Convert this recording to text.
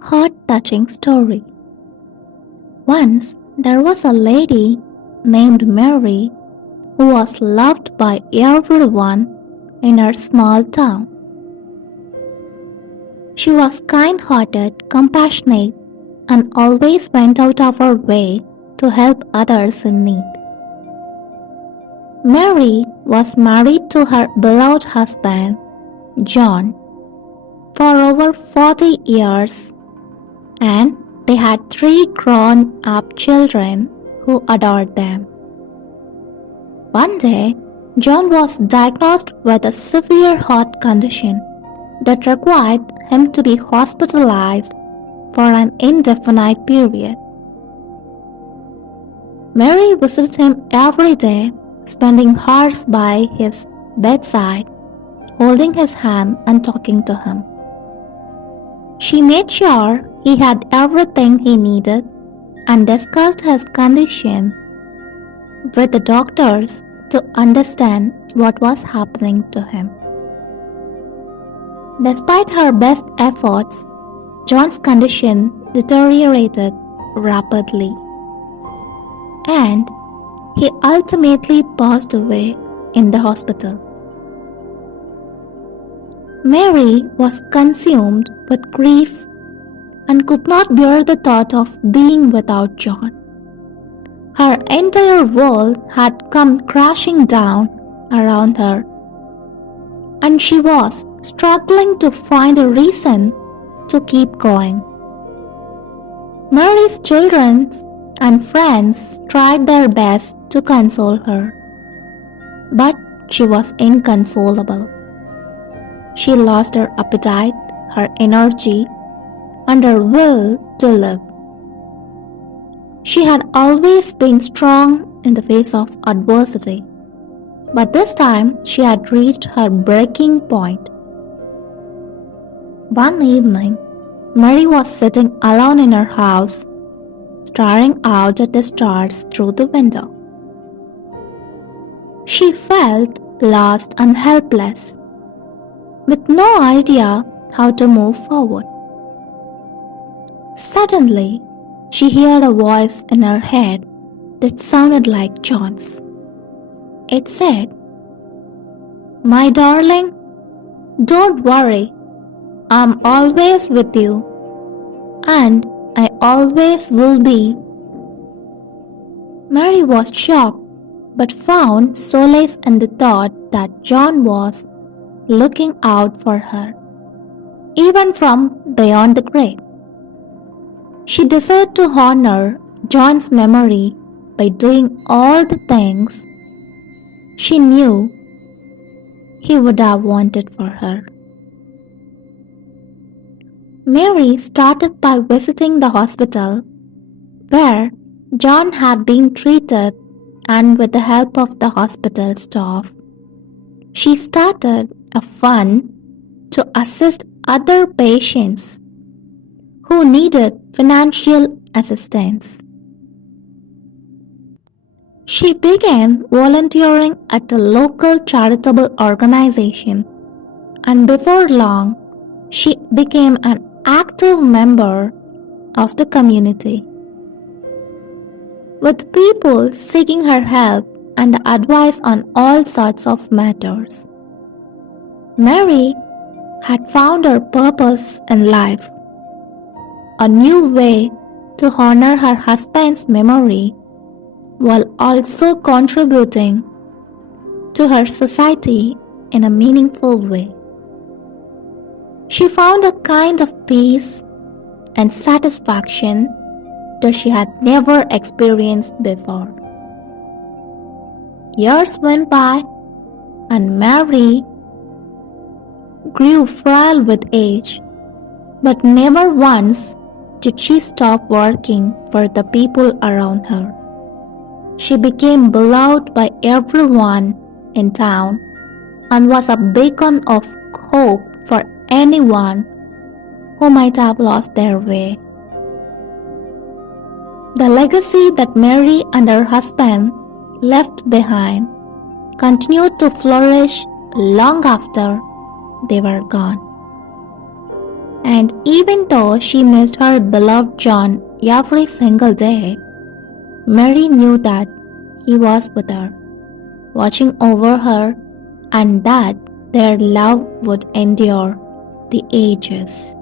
heart-touching story. Once there was a lady named Mary who was loved by everyone in her small town. She was kind-hearted, compassionate, and always went out of her way to help others in need. Mary was married to her beloved husband, John, for over 40 years, and they had 3 grown-up children who adored them. One day, John was diagnosed with a severe heart condition that required him to be hospitalized for an indefinite period. Mary visited him every day, spending hours by his bedside, holding his hand and talking to him. She made sure he had everything he needed and discussed his condition with the doctors to understand what was happening to him. Despite her best efforts, John's condition deteriorated rapidly, and he ultimately passed away in the hospital. Mary was consumed with grief and could not bear the thought of being without John. Her entire world had come crashing down around her, and she was struggling to find a reason to keep going. Mary's children and friends tried their best to console her, but she was inconsolable. She lost her appetite, her energy, and her will to live. She had always been strong in the face of adversity, but this time she had reached her breaking point. One evening, Mary was sitting alone in her house, staring out at the stars through the window. She felt lost and helpless, with no idea how to move forward. Suddenly, she heard a voice in her head that sounded like John's. It said, "My darling, don't worry. I'm always with you, and I always will be." Mary was shocked, but found solace in the thought that John was looking out for her, even from beyond the grave. She decided to honor John's memory by doing all the things she knew he would have wanted for her. Mary started by visiting the hospital where John had been treated, and with the help of the hospital staff, she started a fund to assist other patients who needed financial assistance. She began volunteering at a local charitable organization, and before long, she became an active member of the community, with people seeking her help and advice on all sorts of matters. Mary had found her purpose in life, a new way to honor her husband's memory while also contributing to her society in a meaningful way. She found a kind of peace and satisfaction that she had never experienced before. Years went by, and Mary grew frail with age, but never once did she stop working for the people around her. She became beloved by everyone in town and was a beacon of hope for anyone who might have lost their way. The legacy that Mary and her husband left behind continued to flourish long after they were gone. And even though she missed her beloved John every single day, Mary knew that he was with her, watching over her, and that their love would endure the ages.